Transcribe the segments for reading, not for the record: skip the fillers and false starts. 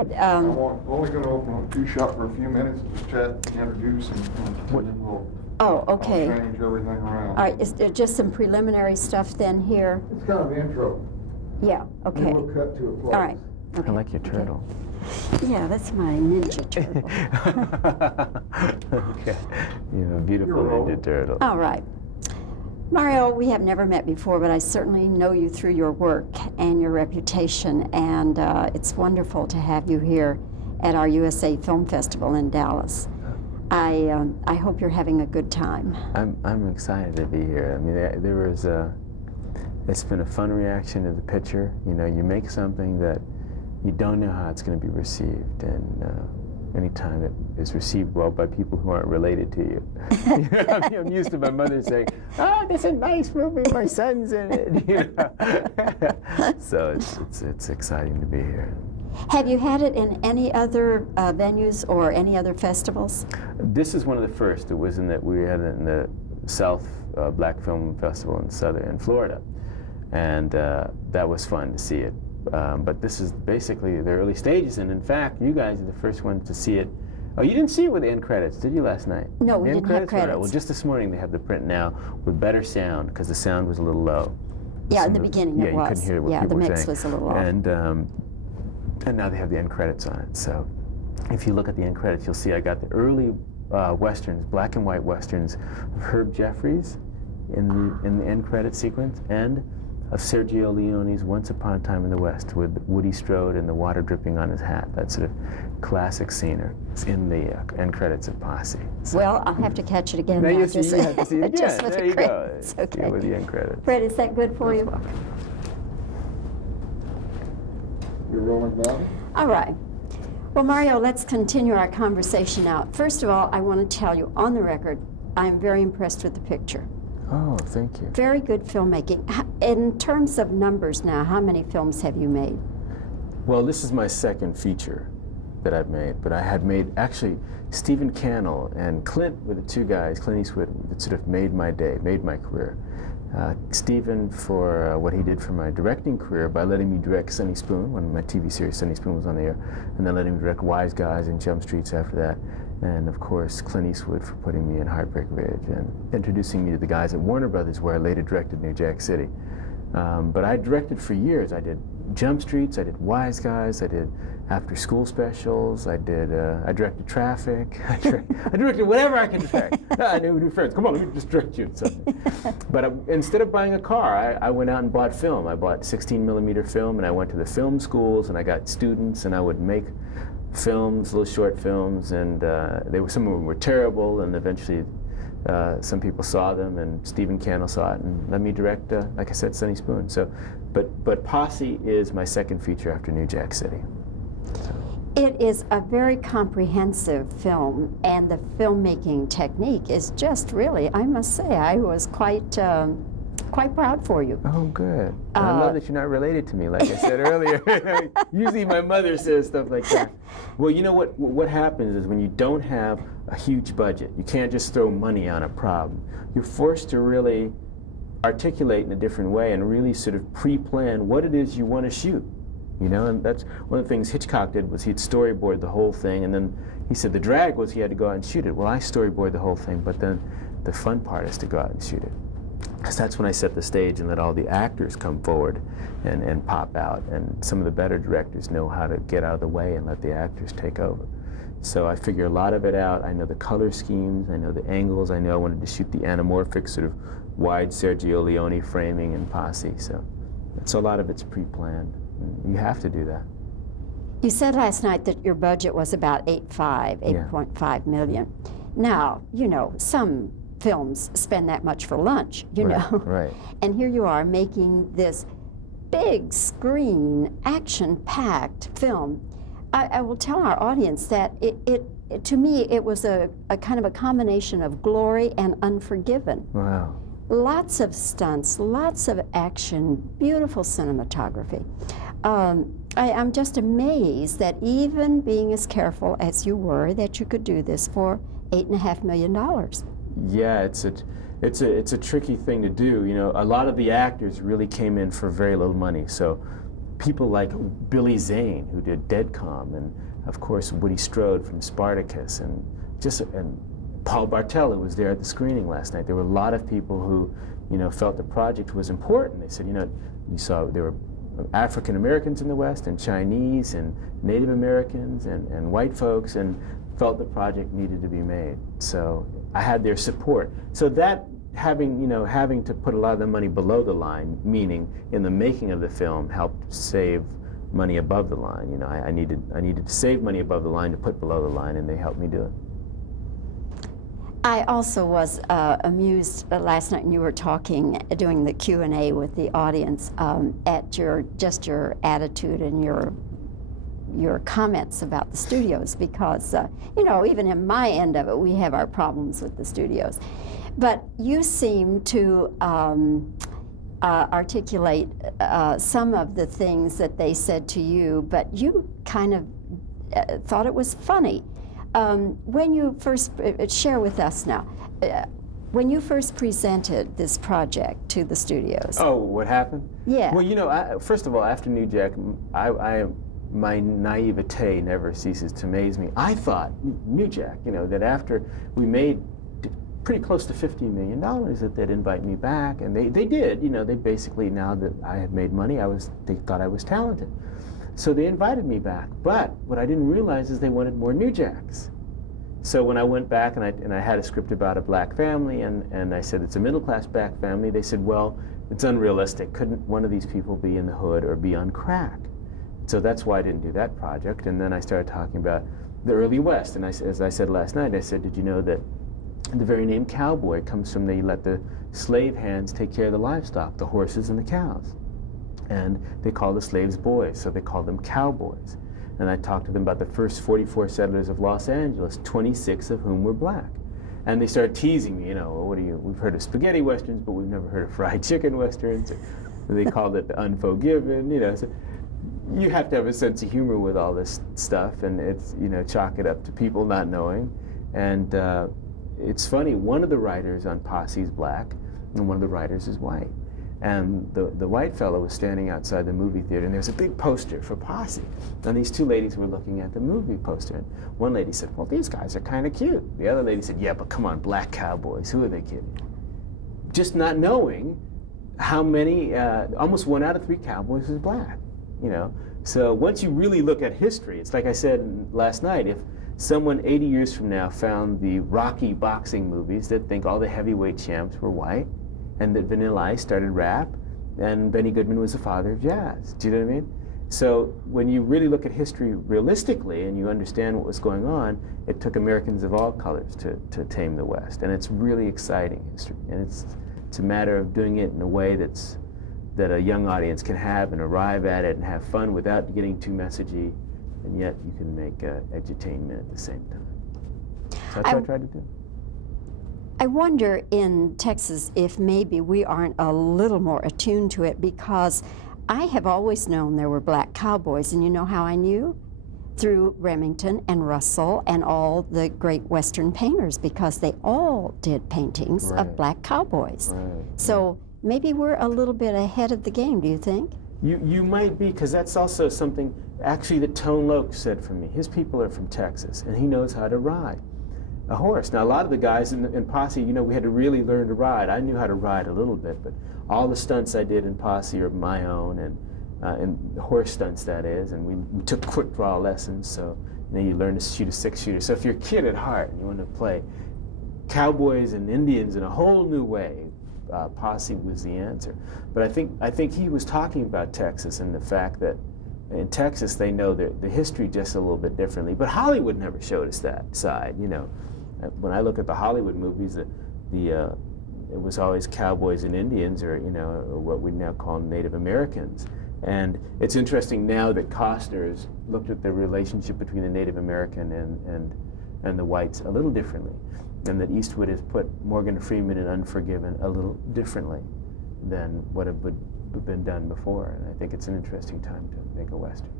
I'm only going to open up two shop for a few minutes, just chat, introduce, and then we'll Oh, okay. I'll change everything around. All right, is there just some preliminary stuff then here? It's kind of intro. Yeah, okay. Then we'll cut to a close. All right. Okay. I like your turtle. Yeah, that's my ninja turtle. Okay. You have a beautiful You're ninja old. turtle. All right. Mario, we have never met before, but I certainly know you through your work and your reputation, and it's wonderful to have you here at our USA Film Festival in Dallas. I hope you're having a good time. I'm excited to be here. I mean, there was it's been a fun reaction to the picture. You know, you make something that you don't know how it's going to be received, and anytime it is received well by people who aren't related to you. I mean, I'm used to my mother saying, "Oh, that's a nice movie. My son's in it." You know? So it's exciting to be here. Have you had it in any other venues or any other festivals? This is one of the first. It was we had it in the South Black Film Festival in Florida, and that was fun to see it. But this is basically the early stages, and in fact, you guys are the first ones to see it. Oh, you didn't see it with the end credits, did you, last night? No, we end didn't have All credits. right. Well, just this morning they have the print now with better sound, because the sound was a little low. Yeah, in the beginning it was. Yeah, you couldn't hear what yeah, people the were mix saying. was a little off. And now they have the end credits on it. So if you look at the end credits, you'll see I got the early westerns, black and white westerns of Herb Jeffries in the end credit sequence, and of Sergio Leone's Once Upon a Time in the West with Woody Strode and the water dripping on his hat. That sort of classic scene is in the end credits of Posse. So Well, I'll have to catch it again. now now, you just- have to see it again. just with There the you go. credits. Okay. With the end credits. Fred, is that good for you? You're rolling down? All right. Well, Mario, let's continue our conversation now. First of all, I want to tell you on the record, I'm very impressed with the picture. Oh, thank you. Very good filmmaking. In terms of numbers now, how many films have you made? Well, this is my second feature that I've made, but I had made, actually, Stephen Cannell and Clint were the two guys, Clint Eastwood, that sort of made my day, made my career. Stephen for what he did for my directing career by letting me direct Sunny Spoon, when my TV series Sunny Spoon was on the air, and then letting me direct Wise Guys and Jump Streets after that. And of course, Clint Eastwood for putting me in Heartbreak Ridge and introducing me to the guys at Warner Brothers, where I later directed New Jack City. But I directed for years. I did Jump Streets, I did Wise Guys, I did after school specials, I directed Traffic, I directed whatever I could direct. I knew new friends, come on, let me just direct you something. But instead of buying a car, I went out and bought film. I bought 16mm film, and I went to the film schools, and I got students, and I would make films, little short films, and some of them were terrible, and eventually some people saw them, and Stephen Cannell saw it and let me direct, like I said, Sunny Spoon. So, but Posse is my second feature after New Jack City. It is a very comprehensive film, and the filmmaking technique is just really, I must say, I was quite proud for you. Oh, good. I love that you're not related to me, like I said earlier. Usually my mother says stuff like that. Well, you know what happens is when you don't have a huge budget, you can't just throw money on a problem. You're forced to really articulate in a different way and really sort of pre-plan what it is you want to shoot. You know, and that's one of the things Hitchcock did, was he'd storyboard the whole thing, and then he said the drag was he had to go out and shoot it. Well, I storyboard the whole thing, but then the fun part is to go out and shoot it. Because that's when I set the stage and let all the actors come forward and pop out. And some of the better directors know how to get out of the way and let the actors take over. So I figure a lot of it out. I know the color schemes, I know the angles, I know I wanted to shoot the anamorphic sort of wide Sergio Leone framing and Posse. So a lot of it's pre-planned. You have to do that. You said last night that your budget was about 8.5 million. Now, you know, some films spend that much for lunch, you know. Right. And here you are making this big screen, action-packed film. I will tell our audience that to me, it was a kind of a combination of Glory and Unforgiven. Wow. Lots of stunts, lots of action, beautiful cinematography. I'm just amazed that even being as careful as you were, that you could do this for $8.5 million. Yeah, it's a tricky thing to do. You know, a lot of the actors really came in for very little money. So people like Billy Zane, who did Deadcom, and of course Woody Strode from Spartacus, and Paul Bartel, who was there at the screening last night. There were a lot of people who, felt the project was important. They said, you saw there were African Americans in the West, and Chinese, and Native Americans, and white folks, and felt the project needed to be made. So I had their support. So that having to put a lot of the money below the line, meaning in the making of the film, helped save money above the line. I needed to save money above the line to put below the line, and they helped me do it. I also was amused last night when you were doing the Q&A with the audience at your attitude and your comments about the studios, because even in my end of it, we have our problems with the studios. But you seem to articulate some of the things that they said to you, but you kind of thought it was funny. When you first, share with us now, when you first presented this project to the studios. Oh, what happened? Yeah. Well, first of all, after New Jack, my naivete never ceases to amaze me. I thought, New Jack, that after we made pretty close to $15 million, that they'd invite me back, and they did. They basically, now that I had made money, they thought I was talented. So they invited me back, but what I didn't realize is they wanted more New Jacks. So when I went back and I had a script about a black family, and I said it's a middle-class black family, they said, well, it's unrealistic. Couldn't one of these people be in the hood or be on crack? So that's why I didn't do that project. And then I started talking about the early West. And as I said last night, I said, did you know that the very name cowboy comes from they let the slave hands take care of the livestock, the horses and the cows. And they called the slaves boys, so they called them cowboys. And I talked to them about the first 44 settlers of Los Angeles, 26 of whom were black. And they started teasing me, we've heard of spaghetti westerns, but we've never heard of fried chicken westerns. Or they called it the Unforgiven, So you have to have a sense of humor with all this stuff, and it's, chalk it up to people not knowing. And it's funny, one of the writers on Posse is black, and one of the writers is white. And the white fellow was standing outside the movie theater, and there was a big poster for Posse. And these two ladies were looking at the movie poster. And one lady said, well, these guys are kind of cute. The other lady said, yeah, but come on, black cowboys, who are they kidding? Just not knowing how many, almost 1 out of 3 cowboys is black, So once you really look at history, it's like I said last night, if someone 80 years from now found the Rocky boxing movies, they'd think all the heavyweight champs were white, and that Vanilla Ice started rap, and Benny Goodman was the father of jazz. Do you know what I mean? So when you really look at history realistically and you understand what was going on, it took Americans of all colors to tame the West. And it's really exciting history. And it's a matter of doing it in a way that a young audience can have and arrive at it and have fun without getting too messagey, and yet you can make edutainment at the same time. So that's what I tried to do. I wonder in Texas if maybe we aren't a little more attuned to it, because I have always known there were black cowboys, and you know how I knew? Through Remington and Russell and all the great Western painters, because they all did paintings of black cowboys. Right. So maybe we're a little bit ahead of the game, do you think? You might be, because that's also something actually that Tone Loc said for me. His people are from Texas, and he knows how to ride a horse. Now, a lot of the guys in Posse, we had to really learn to ride. I knew how to ride a little bit, but all the stunts I did in Posse are my own, and horse stunts, that is, and we took quick draw lessons, so you learn to shoot a 6-shooter. So if you're a kid at heart and you want to play cowboys and Indians in a whole new way, Posse was the answer. But I think he was talking about Texas and the fact that in Texas they know the history just a little bit differently. But Hollywood never showed us that side. When I look at the Hollywood movies, it was always cowboys and Indians, or what we now call Native Americans. And it's interesting now that Costner has looked at the relationship between the Native American and the whites a little differently, and that Eastwood has put Morgan Freeman in Unforgiven a little differently than what had been done before. And I think it's an interesting time to make a Western.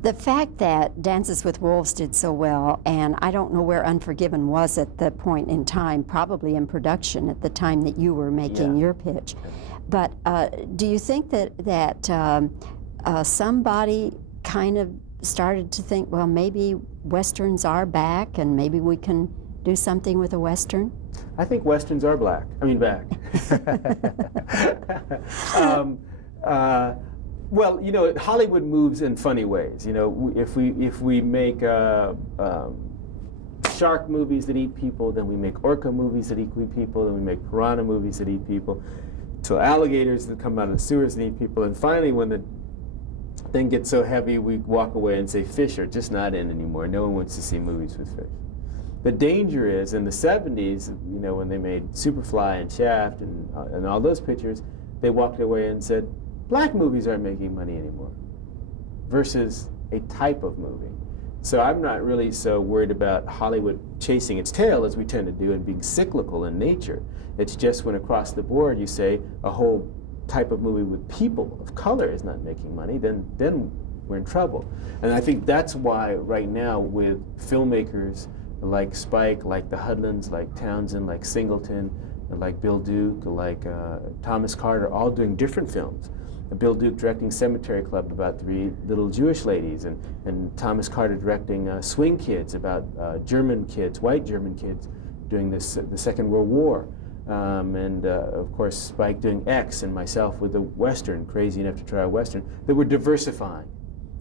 The fact that Dances with Wolves did so well, and I don't know where Unforgiven was at the point in time, probably in production at the time that you were making your pitch. But do you think that somebody kind of started to think, well, maybe Westerns are back and maybe we can do something with a Western? I think Westerns are back. Well, you know, Hollywood moves in funny ways. You know, if we make shark movies that eat people, then we make orca movies that eat people, then we make piranha movies that eat people, to alligators that come out of the sewers and eat people, and finally, when the thing gets so heavy, we walk away and say fish are just not in anymore. No one wants to see movies with fish. The danger is, in the 70s, you know, when they made Superfly and Shaft and all those pictures, they walked away and said, black movies aren't making money anymore, versus a type of movie. So I'm not really so worried about Hollywood chasing its tail, as we tend to do, and being cyclical in nature. It's just when across the board you say a whole type of movie with people of color is not making money, then we're in trouble. And I think that's why right now, with filmmakers like Spike, like the Hudlins, like Townsend, like Singleton, like Bill Duke, like Thomas Carter, all doing different films. Bill Duke directing Cemetery Club about 3 little Jewish ladies, and Thomas Carter directing Swing Kids about German kids, white German kids, doing the Second World War. And of course Spike doing X, and myself with the Western, Crazy Enough to Try a Western, that we're diversifying.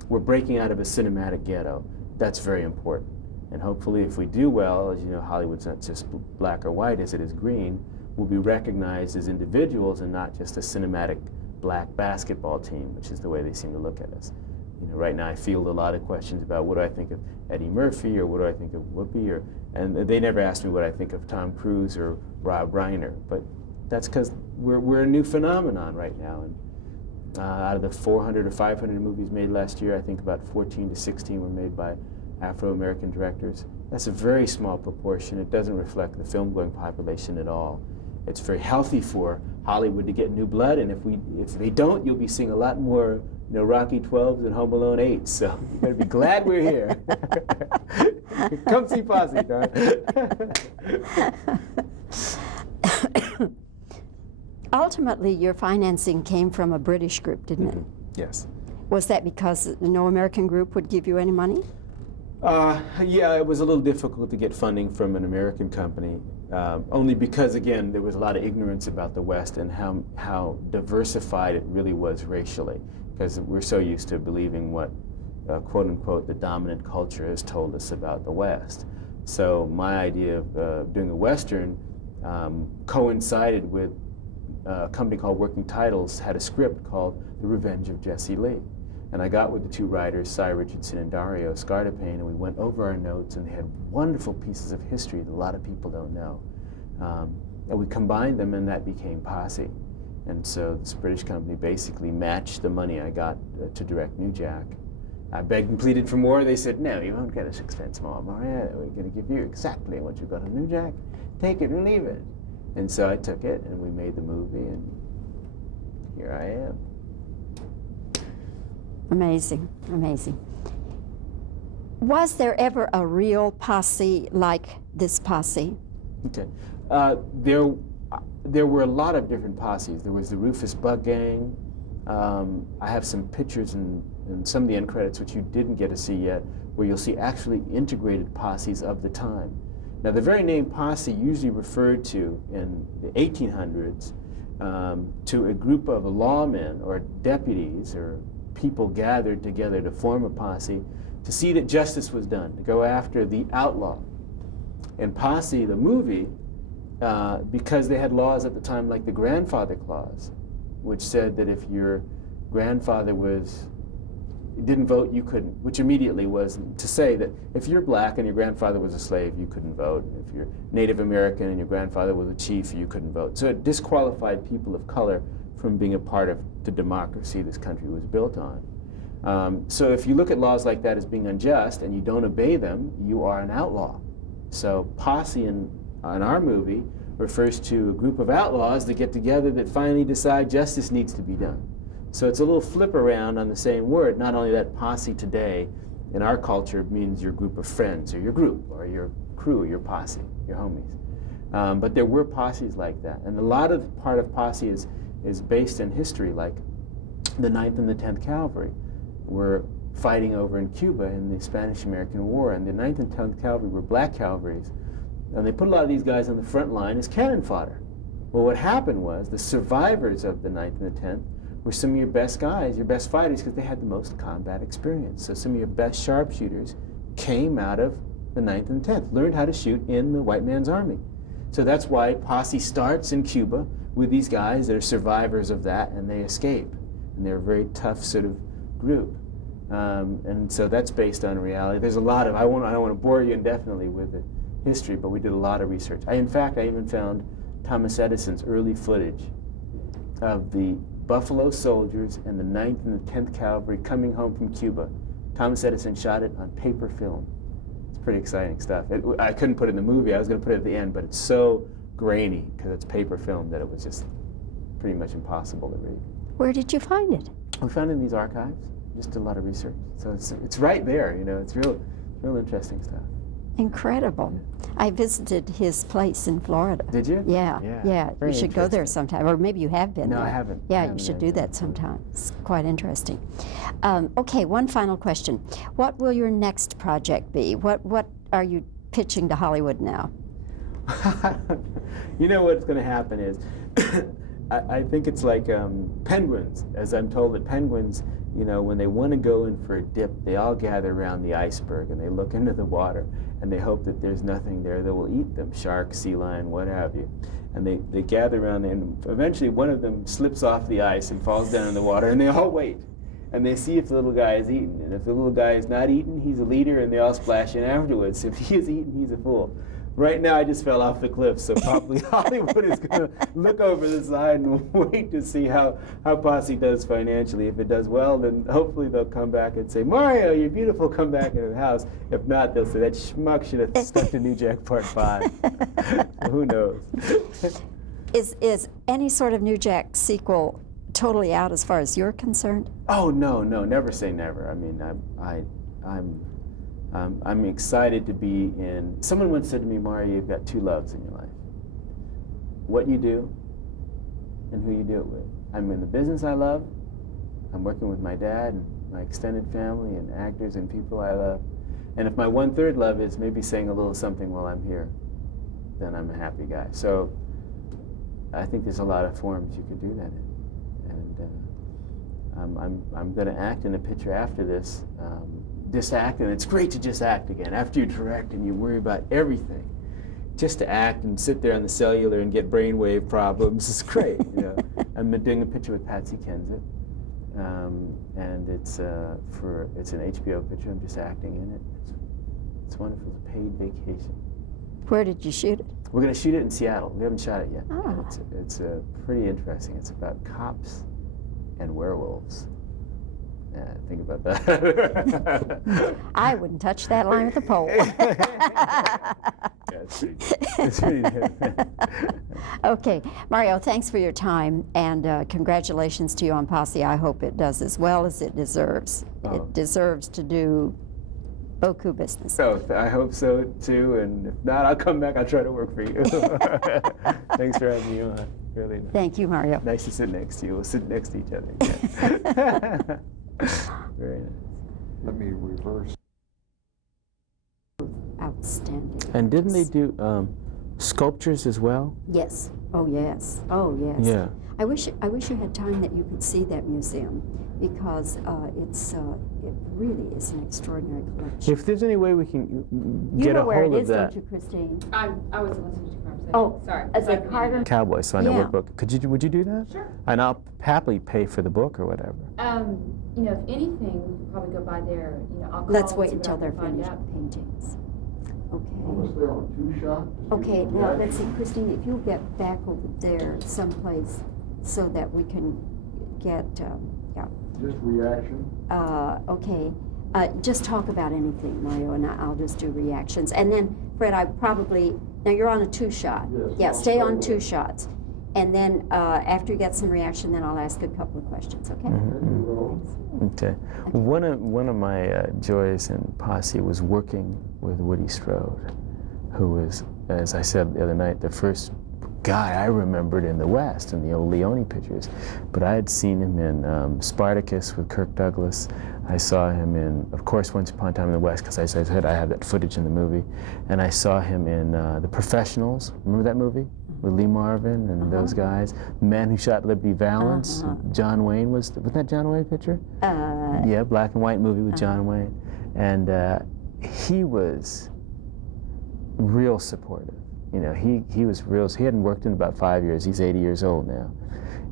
We're breaking out of a cinematic ghetto. That's very important. And hopefully if we do well, as you know, Hollywood's not just black or white as it is green, we'll be recognized as individuals and not just a cinematic black basketball team, which is the way they seem to look at us. You know, right now I field a lot of questions about what do I think of Eddie Murphy, or what do I think of Whoopi, and they never ask me what I think of Tom Cruise or Rob Reiner, but that's because we're a new phenomenon right now. And out of the 400 or 500 movies made last year, I think about 14 to 16 were made by Afro-American directors. That's a very small proportion. It doesn't reflect the film-going population at all. It's very healthy for Hollywood to get new blood, and if they don't, you'll be seeing a lot more, you know, Rocky 12s and Home Alone 8s. So you better be glad we're here. Come see Posse, Don. Ultimately, your financing came from a British group, didn't it? Yes. Was that because no American group would give you any money? Yeah, it was a little difficult to get funding from an American company, only because, again, there was a lot of ignorance about the West and how diversified it really was racially, because we're so used to believing what, quote unquote, the dominant culture has told us about the West. So my idea of doing a Western coincided with a company called Working Titles had a script called The Revenge of Jesse Lee. And I got with the 2 writers, Cy Richardson and Dario Scartapane, and we went over our notes, and they had wonderful pieces of history that a lot of people don't know. And we combined them, and that became Posse. And so this British company basically matched the money I got to direct New Jack. I begged and pleaded for more. They said, no, you won't get us expense more, Maria. We're going to give you exactly what you got on New Jack. Take it or leave it. And so I took it, and we made the movie, and here I am. Amazing, amazing. Was there ever a real posse like this posse? Okay. There were a lot of different posses. There was the Rufus Bug Gang. I have some pictures in some of the end credits, which you didn't get to see yet, where you'll see actually integrated posses of the time. Now, the very name posse usually referred to in the 1800s to a group of lawmen or deputies or people gathered together to form a posse to see that justice was done, to go after the outlaw. And Posse, the movie, because they had laws at the time like the grandfather clause, which said that if your grandfather didn't vote, you couldn't, which immediately was to say that if you're black and your grandfather was a slave, you couldn't vote. If you're Native American and your grandfather was a chief, you couldn't vote. So it disqualified people of color from being a part of the democracy this country was built on. So if you look at laws like that as being unjust and you don't obey them, you are an outlaw. So Posse in our movie refers to a group of outlaws that get together that finally decide justice needs to be done. So it's a little flip around on the same word. Not only that Posse today in our culture means your group of friends or your group or your crew, your posse, your homies. But there were posses like that. And a lot of part of Posse is based in history. Like the 9th and the 10th Cavalry were fighting over in Cuba in the Spanish-American War, and the 9th and 10th Cavalry were black cavalries, and they put a lot of these guys on the front line as cannon fodder. Well, what happened was the survivors of the 9th and the 10th were some of your best guys, your best fighters, because they had the most combat experience. So some of your best sharpshooters came out of the 9th and 10th, learned how to shoot in the white man's army. So that's why Posse starts in Cuba with these guys that are survivors of that, and they escape. And they're a very tough sort of group. And so that's based on reality. There's a lot of, I don't want to bore you indefinitely with the history, but we did a lot of research. In fact, I even found Thomas Edison's early footage of the Buffalo Soldiers and the 9th and the 10th Cavalry coming home from Cuba. Thomas Edison shot it on paper film. It's pretty exciting stuff. I couldn't put it in the movie. I was going to put it at the end, but it's so grainy because it's paper film that it was just pretty much impossible to read. Where did you find it? We found it in these archives. Just did a lot of research. So it's right there, you know. It's real interesting stuff. Incredible. I visited his place in Florida. Did you? Yeah. Very You should go there interesting. sometime, or maybe you have been No, there. I haven't. Yeah, I you haven't should been do that sometime. It's quite interesting. Okay, one final question. What will your next project be? What are you pitching to Hollywood now? You know what's going to happen is, I think it's like penguins. As I'm told that penguins, you know, when they want to go in for a dip, they all gather around the iceberg and they look into the water and they hope that there's nothing there that will eat them, shark, sea lion, what have you. And they gather around and eventually one of them slips off the ice and falls down in the water and they all wait. And they see if the little guy is eaten. And if the little guy is not eaten, he's a leader and they all splash in afterwards. If he is eaten, he's a fool. Right now, I just fell off the cliff, so probably Hollywood is going to look over the side and wait to see how Posse does financially. If it does well, then hopefully they'll come back and say, Mario, you're beautiful, come back into the house. If not, they'll say, that schmuck should have stuck to New Jack Part 5. Who knows? Is any sort of New Jack sequel totally out as far as you're concerned? Oh, no, never say never. I mean, I'm excited to be in. Someone once said to me, Mario, you've got two loves in your life. What you do and who you do it with. I'm in the business I love. I'm working with my dad and my extended family and actors and people I love. And if my 1/3 love is maybe saying a little something while I'm here, then I'm a happy guy. So I think there's a lot of forms you could do that in. And I'm going to act in a picture after this. Just act, and it's great to just act again. After you direct and you worry about everything, just to act and sit there on the cellular and get brainwave problems is great. You know, I'm doing a picture with Patsy Kensit, and it's an HBO picture. I'm just acting in it. It's wonderful. It's a paid vacation. Where did you shoot it? We're going to shoot it in Seattle. We haven't shot it yet. Ah. It's pretty interesting. It's about cops and werewolves. Think about that. I wouldn't touch that line with a pole. Yeah, it's pretty good. Okay, Mario, thanks for your time, and congratulations to you on Posse. I hope it does as well as it deserves. Oh. It deserves to do beaucoup business. So I hope so too, and if not, I'll come back. I'll try to work for you. Thanks for having me on. Really nice. Thank you, Mario. Nice to sit next to you. We'll sit next to each other again. Very nice. Let me reverse. Outstanding. And didn't they do sculptures as well? Yes. Oh, yes. Oh, yes. Yeah. I wish you had time that you could see that museum, because it really is an extraordinary collection. If there's any way we can You get know a where hold it of is, that. don't you, Christine? I wasn't listening to your conversation. Oh, sorry. as a Sorry for Carter. being Cowboy, so I know Yeah. what book. Would you do that? Sure. And I'll happily pay for the book or whatever. You know, if anything, we could probably go by there. You know, I'll call Let's and wait see what until I they're can find finished out. paintings. Unless Okay. they're on two-shot. Okay, now let's see, Christine, if you'll get back over there someplace so that we can get, Just reaction. okay. Just talk about anything, Mario, and I'll just do reactions. And then, Fred, now you're on a 2-shot. Yes, Yeah, I'll stay on stay 2 shots. And then after you get some reaction, then I'll ask a couple of questions, okay? Okay. One of my joys in Posse was working with Woody Strode, who was, as I said the other night, the first guy I remembered in the West, in the old Leone pictures. But I had seen him in Spartacus with Kirk Douglas. I saw him in, of course, Once Upon a Time in the West, because as I said, I have that footage in the movie. And I saw him in The Professionals. Remember that movie? With Lee Marvin and those guys. Man Who Shot Liberty Valance. John Wayne wasn't that John Wayne picture? Yeah, black and white movie with John Wayne. And he was real supportive. You know, he was real. He hadn't worked in about 5 years. He's 80 years old now.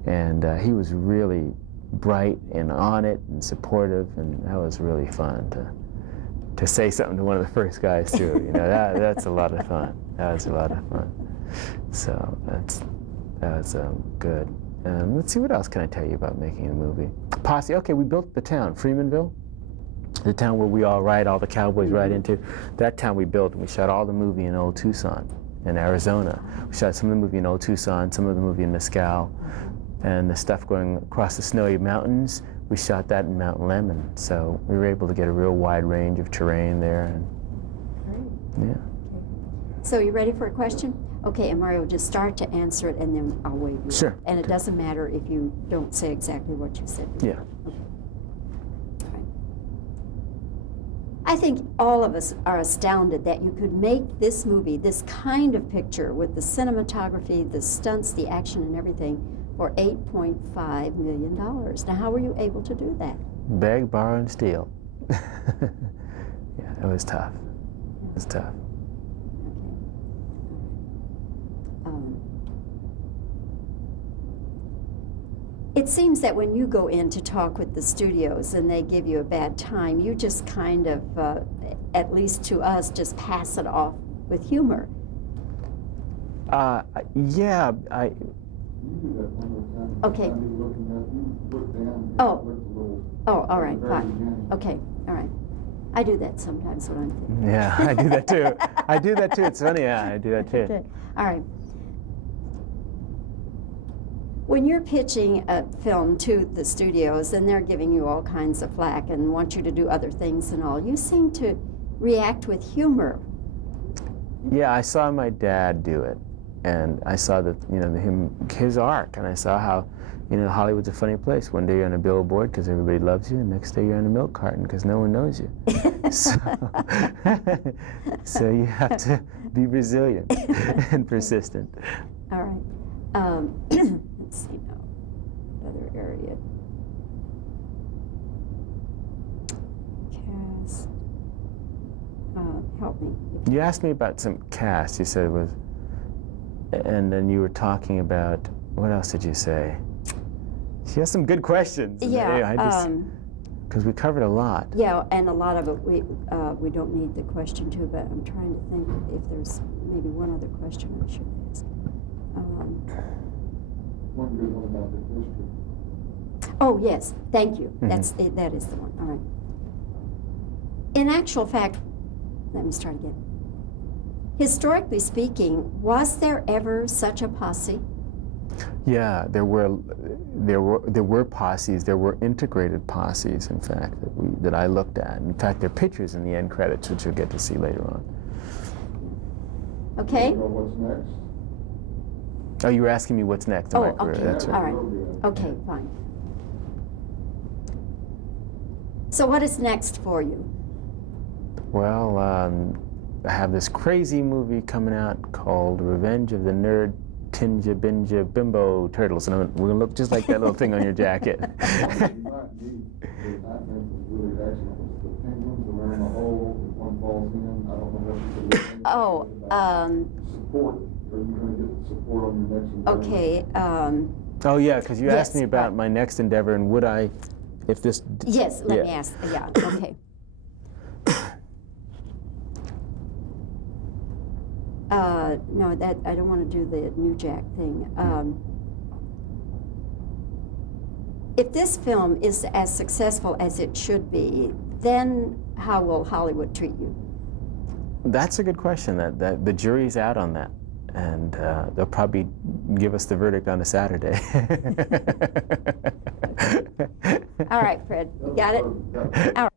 And he was really bright and on it and supportive, and that was really fun to say something to one of the first guys too. You know, that's a lot of fun. That was a lot of fun. So that was good. Let's see, what else can I tell you about making a movie? Posse. Okay, we built the town, Freemanville, the town where we all ride, all the cowboys ride into. That town we built, and we shot all the movie in Old Tucson, in Arizona. We shot some of the movie in Old Tucson, some of the movie in Mescal, and the stuff going across the snowy mountains, we shot that in Mount Lemmon. So we were able to get a real wide range of terrain there. And, yeah. So you ready for a question? Okay, and Mario, just start to answer it, and then I'll wave you. Sure. And it doesn't matter if you don't say exactly what you said. Yeah. Okay. All right. I think all of us are astounded that you could make this movie, this kind of picture, with the cinematography, the stunts, the action, and everything, for $8.5 million. Now, how were you able to do that? Beg, borrow, and steal. Yeah, it was tough. It was tough. It seems that when you go in to talk with the studios and they give you a bad time, you just kind of, at least to us, just pass it off with humor. Yeah, Okay. Oh, all right, fine. Okay, all right. I do that sometimes when I'm thinking. Yeah, I do that too. I do that too. It's funny, yeah, I do that too. Okay. All right. When you're pitching a film to the studios and they're giving you all kinds of flack and want you to do other things and all, you seem to react with humor. Yeah, I saw my dad do it, and I saw that, you know, his arc, and I saw how, you know, Hollywood's a funny place. One day you're on a billboard because everybody loves you, and next day you're on a milk carton because no one knows you. So you have to be resilient and persistent. All right. Let's see now, another area. Cast. Help me. You asked me about some cast. You said it was, and then you were talking about, what else did you say? She has some good questions. Yeah. Because we covered a lot. Yeah, and a lot of it we don't need the question to, but I'm trying to think if there's maybe one other question I should ask. One good one about the history. Oh, yes, thank you. Mm-hmm. That is the one. All right. In actual fact, let me start again. Historically speaking, was there ever such a posse? Yeah, there were posses. There were integrated posses, in fact, that I looked at. In fact, there are pictures in the end credits, which you'll get to see later on. Okay. You know what's next? Oh, you were asking me what's next in my career. Okay. That's right. All right. Okay, fine. So what is next for you? Well, I have this crazy movie coming out called Revenge of the Nerd Tinja Binja Bimbo Turtles, and we're gonna look just like that little thing on your jacket. You might need, the enactment was really excellent. It was the penguins around the hole, if one falls in, I don't know what you could do. Oh, Support, are you gonna get support on your next endeavor? okay. Oh yeah, because you asked Yes, me about right. my next endeavor, and would I, if this... Yes, let me ask. Yeah, okay. No, that I don't want to do the New Jack thing. If this film is as successful as it should be, then how will Hollywood treat you? That's a good question. That the jury's out on that, and they'll probably give us the verdict on a Saturday. All right, Fred, you got it? All right.